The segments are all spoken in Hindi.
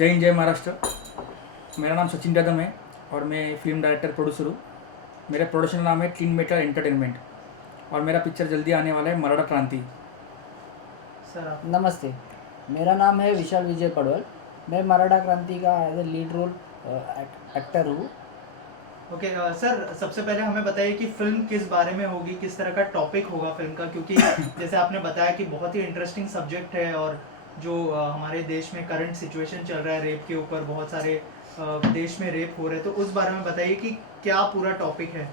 जय हिंद जय महाराष्ट्र। मेरा नाम सचिन जादव है और मैं फिल्म डायरेक्टर प्रोड्यूसर हूँ। मेरे प्रोडक्शन नाम है क्लीन मेटर एंटरटेनमेंट और मेरा पिक्चर जल्दी आने वाला है मराठा क्रांति। सर आप नमस्ते, मेरा नाम है विशाल विजय पडवल। मैं मराठा क्रांति का as a lead role actor हूँ। ओके सर, सबसे पहले हमें बताइए कि फिल्म किस बारे में होगी, किस तरह का टॉपिक होगा फिल्म का, क्योंकि जैसे आपने बताया कि बहुत ही इंटरेस्टिंग सब्जेक्ट है और जो हमारे देश में करंट सिचुएशन चल रहा है रेप के ऊपर, बहुत सारे देश में रेप हो रहे हैं, तो उस बारे में बताइए कि क्या पूरा टॉपिक है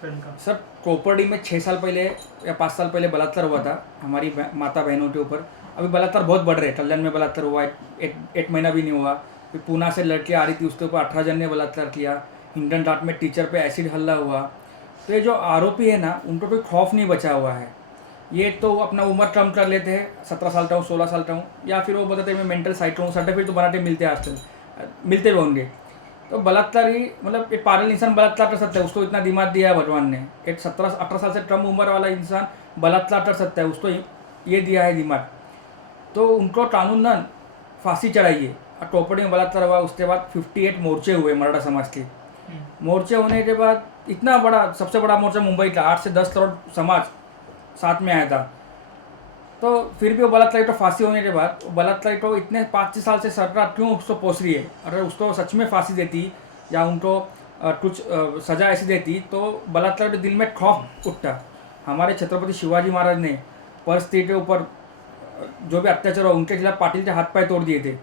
फिल्म का। सर, कोपर्डी में 6 साल पहले या 5 साल पहले बलात्कार हुआ था हमारी माता बहनों के ऊपर। अभी बलात्कार बहुत बढ़ रहे हैं। कल्याण में बलात्कार हुआ है, एक महीना भी नहीं हुआ। फिर पूना से लड़की आ रही थी, उसके ऊपर 18 जन ने बलात्कार किया। हिंडन घाट में टीचर पे एसिड हल्ला हुआ। तो ये जो आरोपी है ना, उनको कोई खौफ नहीं बचा हुआ है। ये तो अपना उम्र कम कर लेते हैं, 17 साल का हूँ, 16 साल का हूँ, या फिर वो बताते हैं मैं मेंटल साइट हूँ। सर्टिफिकेट तो बनाते मिलते हैं, आजकल मिलते भी होंगे। तो बलात्कार ही मतलब एक पागल इंसान बलात्कार कर सकता है, उसको इतना दिमाग दिया है भगवान ने। एक 17-18 साल से कम उम्र वाला इंसान बलात्कार कर सकता है, उसको ये दिया है दिमाग। तो उनको कानून ना फांसी चढ़ाइए। और टोपड़ी में बलात्कार हुआ, उसके बाद 58 मोर्चे हुए मराठा समाज के। मोर्चे होने के बाद इतना बड़ा, सबसे बड़ा मोर्चा मुंबई का, 8 से 10 करोड़ समाज साथ में आया था। तो फिर भी वो बलात्कारी तो फांसी होने के बाद बलात्कारी तो इतने 5-6 साल से सरकार क्यों उसको पोस रही है? अगर उसको सच में फांसी देती या उनको कुछ सज़ा ऐसी देती तो बलात्कारी के दिल में खौफ उठता। हमारे छत्रपति शिवाजी महाराज ने पर स्त्री के ऊपर जो भी अत्याचार हुआ, उनके खिलाफ पाटिल के हाथ पैर तोड़ दिए थे।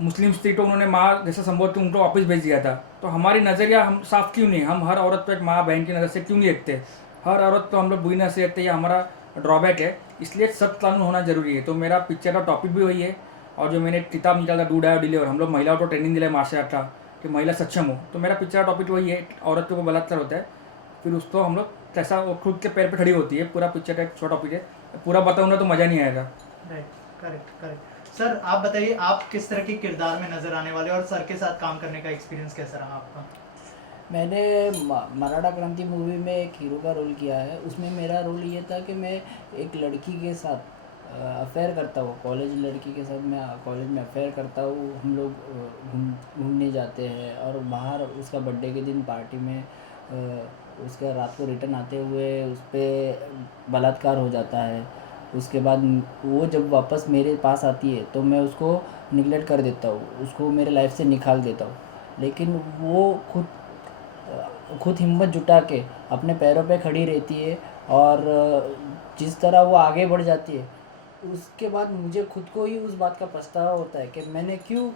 मुस्लिम स्त्री को उन्होंने माँ जैसा संबोध के उनको वापस भेज दिया था। तो हमारी नज़रिया हम साफ क्यों नहीं? हम हर औरत को एक माँ बहन की नज़र से क्यों नहीं देखते? हर औरत को हम लोग बुरी नज़र से देखते, ये हमारा ड्रॉबैक है। इसलिए सख्त कानून होना जरूरी है। तो मेरा पिक्चर का टॉपिक भी वही है। और जो मैंने किताब निकाला डू डाई डिलीवर, हम लोग महिलाओं को ट्रेनिंग दिला मार्शल आर्ट का कि महिला सक्षम हो। तो मेरा पिक्चर का टॉपिक वही है, औरत के ऊपर बलात्कार होता है, फिर उसको हम लोग कैसा वो खुद के पैर पे खड़ी होती है। पूरा पिक्चर का एक छोटा टॉपिक है, पूरा बताऊंगा तो मज़ा नहीं आएगा। Right, correct correct. सर आप बताइए, आप किस तरह के किरदार में नजर आने वाले और सर के साथ काम करने का एक्सपीरियंस कैसा रहा आपका? मैंने मराठा क्रांति मूवी में एक हीरो का रोल किया है। उसमें मेरा रोल ये था कि मैं एक लड़की के साथ अफेयर करता हूँ। कॉलेज लड़की के साथ मैं कॉलेज में अफेयर करता हूँ। हम लोग घूमने जाते हैं और बाहर उसका बर्थडे के दिन पार्टी में उसका रात को रिटर्न आते हुए उस पर बलात्कार हो जाता है। उसके बाद वो जब वापस मेरे पास आती है तो मैं उसको निगलेक्ट कर देता हूँ, उसको मेरे लाइफ से निकाल देता हूँ। लेकिन वो खुद हिम्मत जुटा के अपने पैरों पे खड़ी रहती है और जिस तरह वो आगे बढ़ जाती है, उसके बाद मुझे खुद को ही उस बात का पछतावा होता है कि मैंने क्यों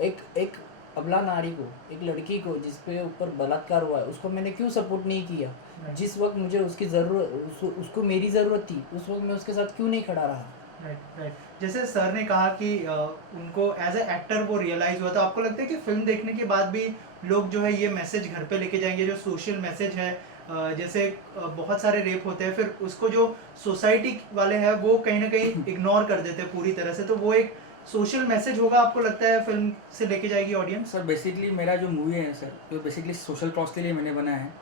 एक अबला नारी को, एक लड़की को जिसके ऊपर बलात्कार हुआ है, उसको मैंने क्यों सपोर्ट नहीं किया। जिस वक्त मुझे उसकी ज़रूरत, उसको मेरी ज़रूरत थी, उस वक्त मैं उसके साथ क्यों नहीं खड़ा रहा। Right right. जैसे सर ने कहा कि उनको एज ए एक्टर वो रियलाइज हुआ, तो आपको लगता है कि फिल्म देखने के बाद भी लोग जो है ये मैसेज घर पे लेके जाएंगे, जो सोशल मैसेज है, जैसे बहुत सारे रेप होते हैं, फिर उसको जो सोसाइटी वाले हैं वो कहीं ना कहीं इग्नोर कर देते हैं पूरी तरह से, तो वो एक सोशल मैसेज होगा, आपको लगता है फिल्म से लेके जाएगी ऑडियंस? सर बेसिकली मेरा जो मूवी है सर, तो बेसिकली सोशल कॉज के लिए मैंने बनाया है।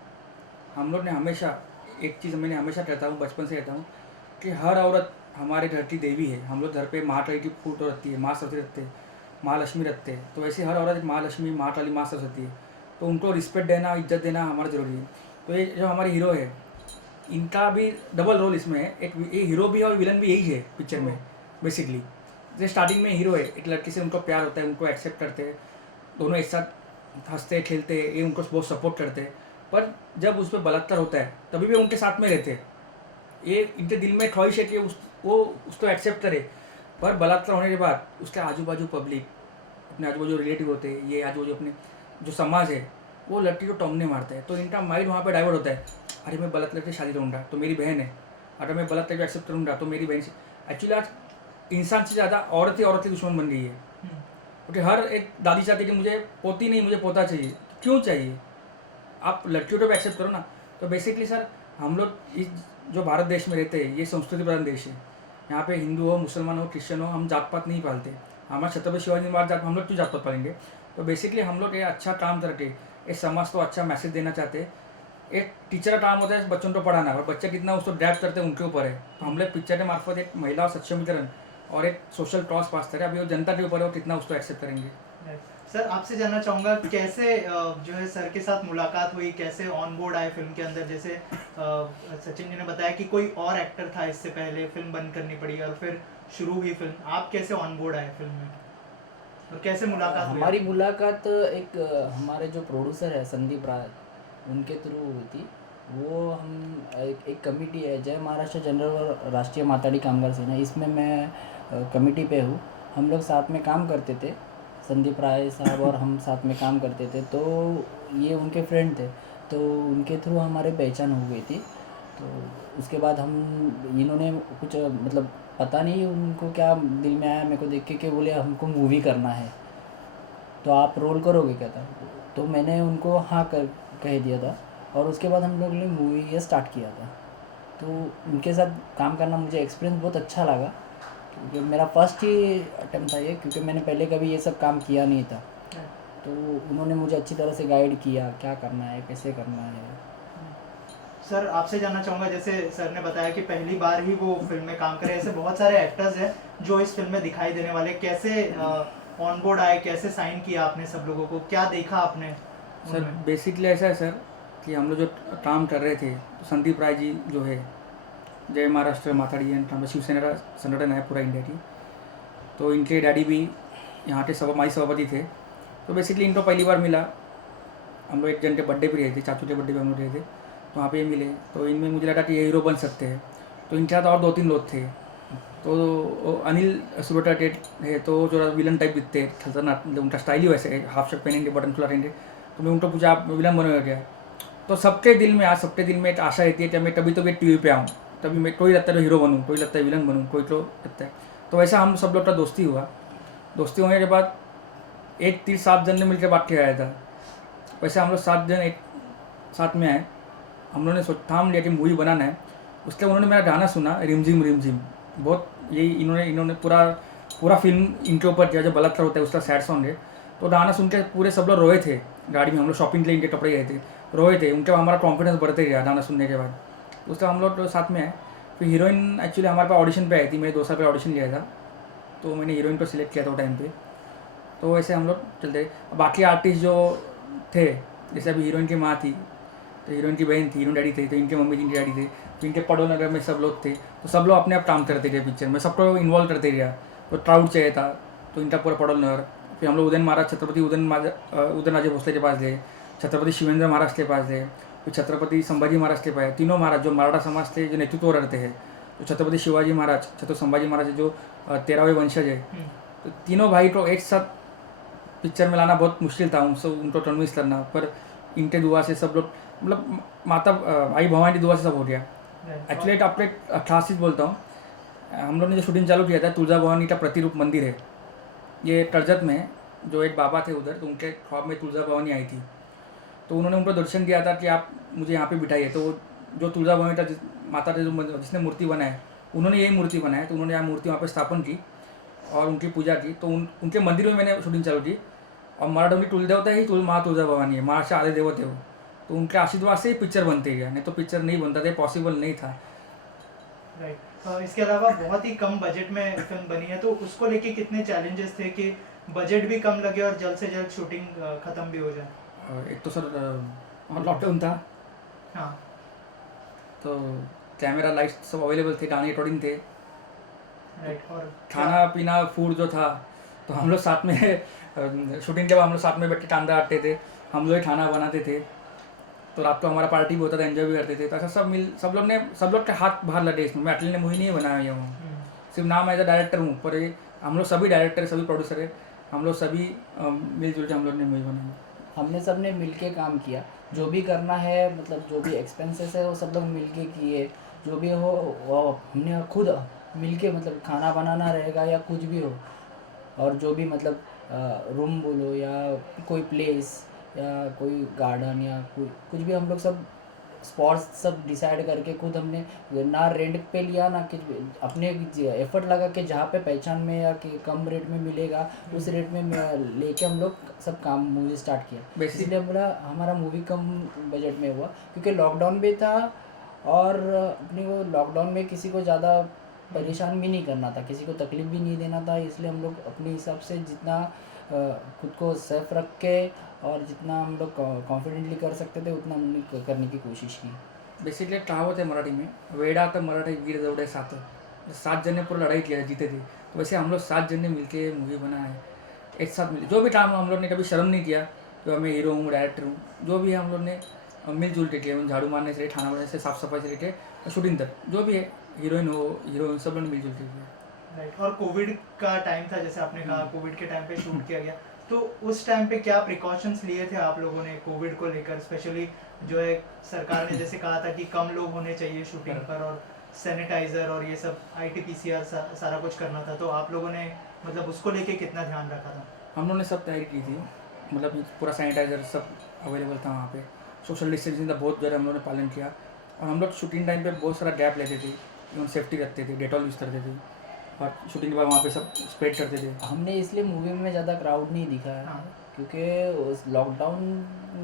हम लोग ने हमेशा एक चीज़ मैंने हमेशा कहता हूँ, बचपन से कहता हूँ कि हर औरत हमारे घर की देवी है। हम लोग घर पे महाकाली की फोटो रखती है, माँ सरस्वती रखते हैं, महालक्ष्मी रखते हैं। तो ऐसे हर औरत महालक्ष्मी, महाकाली, माँ सरस्वती है। तो उनको रिस्पेक्ट देना, इज्जत देना हमारा ज़रूरी है। तो ये जो हमारे हीरो है, इनका भी डबल रोल इसमें है। एक ये हीरो भी है और विलन भी यही है पिक्चर में बेसिकली। जैसे स्टार्टिंग में हीरो है, एक लड़की से उनको प्यार होता है, उनको एक्सेप्ट करते हैं, दोनों एक साथ हंसते खेलते, ये उनको बहुत सपोर्ट करते हैं। पर जब उस पर बलात्कार होता है तभी भी उनके साथ में रहते हैं। ये इनके दिल में ख्वाहिश है कि वो उसको एक्सेप्ट करे। पर बलात्कार होने के बाद उसके आजू बाजू पब्लिक, अपने आजू बाजू रिलेटिव होते हैं, ये आजू बाजू अपने जो समाज है, वो लड़की को टोमने मारता है। तो इनका माइंड वहाँ पे डाइवर्ट होता है। अरे मैं बलात्कार से शादी करूँगा तो मेरी बहन है, अगर मैं बलात्कार को एक्सेप्ट करूँगा तो मेरी बहन से। एक्चुअली आज इंसान से ज़्यादा औरत ही दुश्मन बन गई है। क्योंकि हर एक दादी चाहती है कि मुझे पोती नहीं, मुझे पोता चाहिए। क्यों चाहिए? आप लड़कियों को भी एक्सेप्ट करो ना। तो बेसिकली सर, हम लोग इस जो भारत देश में रहते हैं, ये संस्कृति प्रधान देश है। यहाँ पे हिंदू हो, मुसलमान हो, क्रिश्चियन हो, हम जात पात नहीं पालते। हमारे छत्रपति शिवाजी महाराज जात, हम लोग क्यों जात पात पालेंगे? तो बेसिकली हम लोग ये अच्छा काम करके इस समाज को अच्छा मैसेज देना चाहते हैं। एक टीचर का काम होता है बच्चों को पढ़ाना, और बच्चे कितना उसको ड्राइव करते हैं उनके ऊपर है। तो हम लोग पिक्चर के मार्फत एक महिला सक्षमीकरण और एक सोशल क्रॉस पास करे। अभी वो जनता के ऊपर है वो कितना उसको एक्सेप्ट करेंगे। सर आपसे जानना चाहूँगा कैसे जो है सर के साथ मुलाकात हुई, कैसे ऑन बोर्ड आए फिल्म के अंदर? जैसे सचिन जी ने बताया कि कोई और एक्टर था इससे पहले, फिल्म बंद करनी पड़ी और फिर शुरू हुई फिल्म, आप कैसे ऑन बोर्ड आए फिल्म में और कैसे मुलाकात हुई हमारी आपकी? मुलाकात एक हमारे जो प्रोड्यूसर है संदीप राय, उनके थ्रू हुई थी। वो हम एक कमिटी है जय महाराष्ट्र जनरल और राष्ट्रीय माताड़ी कामगार सेना, इसमें मैं कमिटी पे हूँ। हम लोग साथ में काम करते थे, संदीप राय साहब और हम साथ में काम करते थे। तो ये उनके फ्रेंड थे, तो उनके थ्रू हमारी पहचान हो गई थी। तो उसके बाद हम इन्होंने कुछ मतलब पता नहीं उनको क्या दिल में आया मेरे को देख के बोले हमको मूवी करना है, तो आप रोल करोगे क्या था? तो मैंने उनको हाँ कर कह दिया था और उसके बाद हम लोगों ने मूवी ये स्टार्ट किया था। तो उनके साथ काम करना मुझे एक्सपीरियंस बहुत अच्छा लगा, क्योंकि मेरा फर्स्ट ही अटेम्प्ट था ये, क्योंकि मैंने पहले कभी ये सब काम किया नहीं था। तो उन्होंने मुझे अच्छी तरह से गाइड किया क्या करना है कैसे करना है। सर आपसे जानना चाहूँगा, जैसे सर ने बताया कि पहली बार ही वो फिल्म में काम करे, ऐसे बहुत सारे एक्टर्स हैं जो इस फिल्म में दिखाई देने वाले, कैसे ऑन बोर्ड आए, कैसे साइन किया आपने सब लोगों को, क्या देखा आपने सर उनमें? बेसिकली ऐसा है सर कि हम लोग जो काम कर रहे थे, तो संदीप राय जी जो है जय महाराष्ट्र माताड़ी एंड शिवसेना का संगठन है पूरा इंडिया की, तो इनके डैडी भी यहाँ के माई सभापति थे। तो बेसिकली इनको पहली बार मिला, हम लोग एक जन के बर्थडे पे रहे थे, चाचू के बर्थडे पे हम लोग रहे थे, तो वहाँ पे ये मिले। तो इनमें मुझे लगा कि ये हीरो बन सकते हैं। तो इनके साथ और 2-3 लोग थे। तो वो अनिल सुब्रता टेट है, तो वो थोड़ा विलन टाइप दिखते हैं, खतरनाक, मतलब उनका स्टाइल ही वैसे है, हाफ शर्ट पहनेंगे बटन खुला रहेंगे। तो मैं उनको पूछा आप विलन बने हो क्या? तो सबके दिल में, आज सबके दिल में एक आशा रहती है कि मैं कभी तो भी टीवी पे आऊँ, तभी मैं, कोई लगता है हीरो बनूँ, कोई लगता है विलन बनूँ, कोई तो लगता है। तो वैसा हम सब लोग का दोस्ती हुआ। दोस्ती होने के बाद एक 7 जन ने मिलकर बात किया आया था, वैसे हम लोग 7 जन एक साथ में आए। हम लोगों ने ठाम लिया कि मूवी बनाना है। उसके उन्होंने मेरा गाना सुना, रिमझिम रिमझिम, बहुत यही इन्होंने पूरा फिल्म इनके ऊपर किया, जो बलात्कार होता है उसका सैड सॉन्ग है। तो गाना सुन के पूरे सब लोग रोए थे गाड़ी में, हम लोग शॉपिंग के लिए इनके कपड़े गए थे, रोए थे। उनके बाद हमारा कॉन्फिडेंस बढ़ते गया गाना सुनने के बाद। उसके हम लोग साथ में आए। फिर हीरोइन एक्चुअली हमारे पास ऑडिशन पे आई थी, मैंने 2 साल पे ऑडिशन लिया था, तो मैंने हीरोइन को सिलेक्ट किया था वो टाइम पे। तो वैसे हम लोग चलते। बाकी आर्टिस्ट जो थे, जैसे अभी हीरोइन की माँ थी, तो हीरोइन की बहन थी, हीरोइन डैडी थे, तो इनके मम्मी जी इनके डैडी थे, तो इनके पड़ोल नगर में सब लोग थे। तो सब लोग अपने आप काम करते थे पिक्चर में, सबको इन्वॉल्व करते गया। तो ट्राउड चाहिए था, तो इनका पूरा पड़ोल नगर। फिर हम लोग उदयन महाराज, छत्रपति उदयनराजे भोसले के पास गए, छत्रपति शिवेंद्र महाराज के पास गए, फिर छत्रपति संभाजी महाराज के पास, तीनों महाराज जो मराठा समाज थे, जो नेतृत्व रहते हैं, तो छत्रपति शिवाजी महाराज, छत्रपति संभाजी महाराज जो 13वें वंशज है, तो तीनों भाई को एक साथ पिक्चर में लाना बहुत मुश्किल था, उनको कन्विंस करना। पर इनके दुआ से सब लोग, मतलब माता भाई भवानी की दुआ से सब हो गया। एक्चुअली आपको एक खास चीज़ बोलता हूँ, हम लोग ने जो शूटिंग चालू किया था, तुलजा भवानी का प्रतिरूप मंदिर है ये कर्जत में है। जो एक बाबा थे उधर, तो उनके ख्वाब में तुलजा भवानी आई थी, तो उन्होंने उनको दर्शन दिया था कि आप मुझे यहाँ पे बिठाइए। तो जो तुलजा भवानी का माता थे, जो जिसने मूर्ति बनाया, उन्होंने यही मूर्ति बनाया, तो उन्होंने यहाँ मूर्ति वहाँ पर स्थापन की और उनकी पूजा की। तो उनके मंदिर में मैंने शूटिंग चालू की। और मराठों की कुल देवता ही माँ तुलजा भवानी है, महाराष्ट्र आधे देवते हो, तो उनके आशीर्वाद से ही पिक्चर बनते गया, नहीं तो पिक्चर नहीं बनता था, पॉसिबल नहीं था। राइट। इसके अलावा बहुत ही कम बजट में फिल्म बनी है, तो उसको लेके कितने चैलेंजेस थे कि बजट भी कम लगे और जल्द से जल्द शूटिंग खत्म भी हो जाए? एक तो सर लॉकडाउन था, हाँ। तो कैमरा लाइट सब अवेलेबल थे, गाने रिकॉर्डिंग थे, राइट। और खाना पीना फूड जो था, तो हम लोग साथ में शूटिंग के बाद हम लोग साथ में बैठ के कांदा काटते थे, हम लोग ही खाना बनाते थे। तो रात को हमारा पार्टी भी होता था, एंजॉय भी करते थे। तो ऐसा सब लोग के हाथ बाहर लगे इसमें। मैं अकेले ने मूवी नहीं बनाया हूँ, सिर्फ नाम एज अ डायरेक्टर हूँ, पर ये हम लोग सभी डायरेक्टर, सभी प्रोड्यूसर है, हम लोग सभी मिलजुल के हम लोग ने मूवी बनाई। हमने सब ने मिल के काम किया, जो भी करना है, मतलब जो भी एक्सपेंसेस है वो सब लोग मिल के किए। जो भी हो वो हमने खुद मिल के, मतलब खाना बनाना रहेगा या कुछ भी हो, और जो भी मतलब रूम बोलो या कोई प्लेस या कोई गार्डन या कुछ भी, हम लोग सब स्पॉट्स सब डिसाइड करके खुद हमने ना रेंट पे लिया ना कुछ भी, अपने एफर्ट लगा के जहाँ पे पहचान में या कि कम रेट में मिलेगा उस रेट में लेके हम लोग सब काम मूवी स्टार्ट किया। इसलिए बोला हमारा मूवी कम बजट में हुआ, क्योंकि लॉकडाउन भी था और अपने को लॉकडाउन में किसी को ज़्यादा परेशान भी नहीं करना था, किसी को तकलीफ भी नहीं देना था, इसलिए हम लोग अपने हिसाब से जितना खुद को सेफ रख के और जितना हम लोग कॉन्फिडेंटली कर सकते थे उतना हमने करने की कोशिश की। बेसिकली कहावत है मराठी में, वेड़ा तो मराठी वीर दौड़े साथ। 7 जन ने पूरा लड़ाई किया जीते थे, तो वैसे हम लोग 7 जन ने मिलके मूवी बना है, एक साथ मिले। जो भी काम हम लोग ने कभी शर्म नहीं किया, तो मैं हीरो हूँ, डायरेक्टर हूँ, जो भी है हम लोग ने मिलजुल के किया। झाड़ू मारने से लेके खाना बनाने से, साफ सफाई से लेके शूटिंग तक, जो भी है, हीरोइन हो हीरोइन, सब लोग ने मिलजुल के किया। राइट। और कोविड का टाइम था, जैसे आपने कहा कोविड के टाइम पे शूट किया गया, तो उस टाइम पे क्या प्रिकॉशंस लिए थे आप लोगों ने कोविड को लेकर? स्पेशली जो है सरकार ने जैसे कहा था कि कम लोग होने चाहिए शूटिंग पर, और सैनिटाइजर और ये सब RT-PCR सारा कुछ करना था, तो आप लोगों ने मतलब उसको लेके कितना ध्यान रखा था? हम लोगों ने सब तैयारी की थी, मतलब पूरा सैनिटाइज़र सब अवेलेबल था वहाँ पे। सोशल डिस्टेंसिंग का बहुत ज़्यादा हम लोगों ने पालन किया, और हम लोग शूटिंग टाइम पे बहुत सारा गैप लेते थे, इवन सेफ्टी रखते थे, डेटॉल यूज़ करते थे, और शूटिंग के बाद वहाँ पे सब स्प्रेड करते थे। हमने इसलिए मूवी में ज़्यादा क्राउड नहीं दिखाया हाँ। क्योंकि उस लॉकडाउन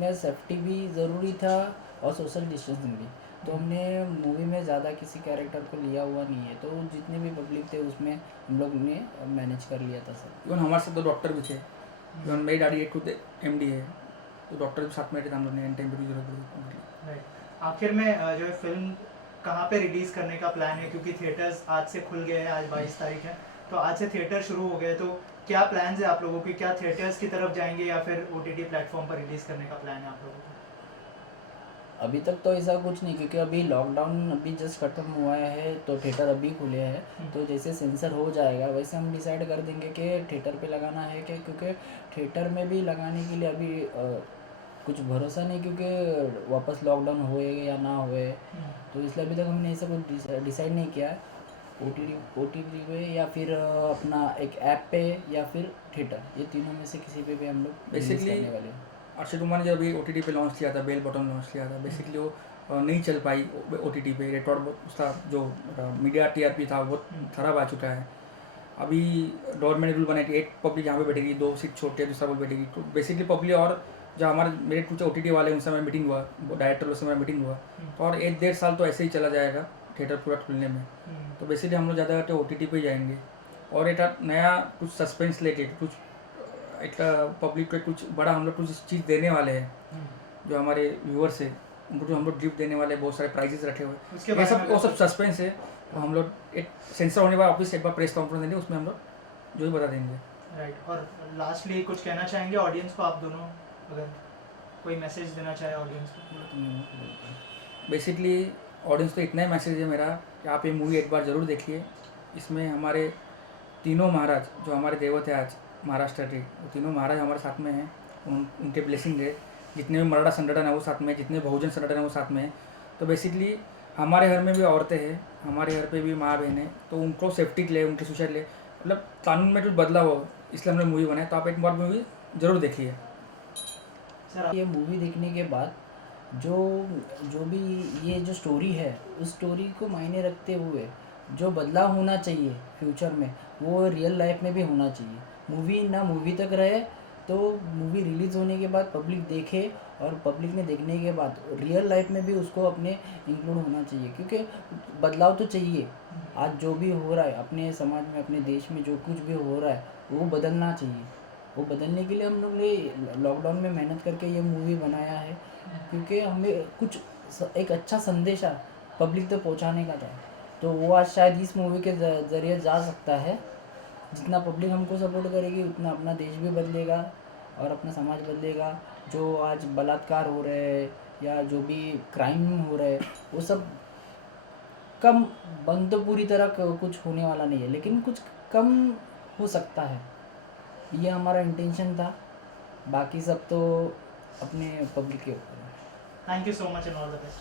में सेफ्टी भी ज़रूरी था और सोशल डिस्टेंसिंग भी, तो हमने मूवी में ज़्यादा किसी कैरेक्टर को लिया हुआ नहीं है, तो जितने भी पब्लिक थे उसमें हम लोग ने मैनेज कर लिया था सब। इवन हमारे साथ 2 डॉक्टर भी थे, इवन मेरी डैडी एक खुद MD है, तो डॉक्टर भी साथ में थे, हम लोग ने एन टाइम पे भी जरूरत पड़ी। राइट। आखिर में जो है फिल्म कहाँ पे रिलीज करने का प्लान है? क्योंकि थिएटर्स आज से खुल गए हैं, आज 22 तारीख है, तो आज से थिएटर शुरू हो गए, तो क्या प्लान्स है आप लोगों के? क्या थिएटर्स की तरफ जाएंगे या फिर OTT प्लेटफॉर्म पर रिलीज करने का प्लान है आप लोगों का? अभी तक तो ऐसा कुछ नहीं, क्योंकि अभी लॉकडाउन अभी जस्ट खत्म हुआ है, तो थिएटर अभी खुले हैं, तो जैसे सेंसर हो जाएगा वैसे हम डिसाइड कर देंगे कि थिएटर पे लगाना है क्या, क्योंकि थिएटर में भी लगाने के लिए अभी कुछ भरोसा नहीं, क्योंकि वापस लॉकडाउन होए या ना होए, तो इसलिए अभी तक हमने ऐसा कुछ डिसाइड नहीं किया है। OTT पे या फिर अपना एक ऐप पे या फिर थिएटर, ये तीनों में से किसी पे भी हम लोग रिलीज Basically, करने वाले हैं। अक्षय कुमार ने जब अभी OTT पे लॉन्च किया था, बेल बटन लॉन्च किया था, बेसिकली वो नहीं चल पाई OTT पे, रिकॉर्ड उसका जो मीडिया TRP था बहुत खराब आ चुका है। अभी गवर्नमेंट ने रूल बनाया कि एक पब्लिक यहाँ पे बैठेगी, 2 सीट छोड़ के दूसरा बोल बैठेगी, तो बेसिकली पब्लिक और जो हमारे मेरे कुछ OTT वाले उनसे हमारा मीटिंग हुआ, डायरेक्टर लोग से हमारा मीटिंग हुआ, तो और 1-1.5 साल तो ऐसे ही चला जाएगा थिएटर पूरा खुलने में। तो बेसिकली हम लोग ज़्यादा करके OTT पे ही जाएंगे, और एक नया कुछ सस्पेंस लेके कुछ एक पब्लिक को कुछ बड़ा हम लोग कुछ चीज़ देने वाले हैं, जो हमारे व्यूअर्स है उनको जो हम लोग गिफ्ट देने वाले हैं, बहुत सारे प्राइजेस रखे हुए हैं, उसके ये बारे सब में वो अगर सब सस्पेंस है। तो हम लोग एक सेंसर होने के बाद ऑफिस एक बार प्रेस कॉन्फ्रेंस देंगे, उसमें हम लोग जो भी बता देंगे। राइट। और लास्टली कुछ कहना चाहेंगे ऑडियंस को आप दोनों, अगर कोई मैसेज देना चाहे ऑडियंस को? बेसिकली ऑडियंस तो इतना ही मैसेज है मेरा कि आप ये मूवी एक बार ज़रूर देखिए। इसमें हमारे तीनों महाराज जो हमारे देवत है आज महाराष्ट्र के, वो तीनों महाराज हमारे साथ में हैं, उनके ब्लेसिंग है। जितने भी मराठा संगठन है वो साथ में है, जितने बहुजन संगठन है वो साथ में है। तो बेसिकली हमारे घर में भी औरतें हैं, हमारे घर पे भी माँ बहन है, तो उनको सेफ्टी के लिए, उनकी सुरक्षा के लिए, मतलब कानून में जो बदलाव हो, इसलिए हमने मूवी बनाई। तो आप एक बार मूवी ज़रूर देखिए। सर ये मूवी देखने के बाद जो जो भी ये जो स्टोरी है, उस स्टोरी को मायने रखते हुए जो बदलाव होना चाहिए फ्यूचर में, वो रियल लाइफ में भी होना चाहिए। मूवी ना मूवी तक रहे, तो मूवी रिलीज़ होने के बाद पब्लिक देखे, और पब्लिक ने देखने के बाद रियल लाइफ में भी उसको अपने इंक्लूड होना चाहिए, क्योंकि बदलाव तो चाहिए। आज जो भी हो रहा है अपने समाज में, अपने देश में जो कुछ भी हो रहा है, वो बदलना चाहिए। वो बदलने के लिए हम लोग ने लॉकडाउन में मेहनत करके ये मूवी बनाया है, क्योंकि हमें कुछ एक अच्छा संदेश पब्लिक तक पहुंचाने का था। तो वो आज शायद इस मूवी के ज़रिए जा सकता है। जितना पब्लिक हमको सपोर्ट करेगी उतना अपना देश भी बदलेगा और अपना समाज बदलेगा। जो आज बलात्कार हो रहे हैं या जो भी क्राइम हो रहे हैं, वो सब कम, बंद तो पूरी तरह कुछ होने वाला नहीं है, लेकिन कुछ कम हो सकता है। ये हमारा इंटेंशन था, बाकी सब तो अपने पब्लिक के ऊपर है। Thank you so much and all the best.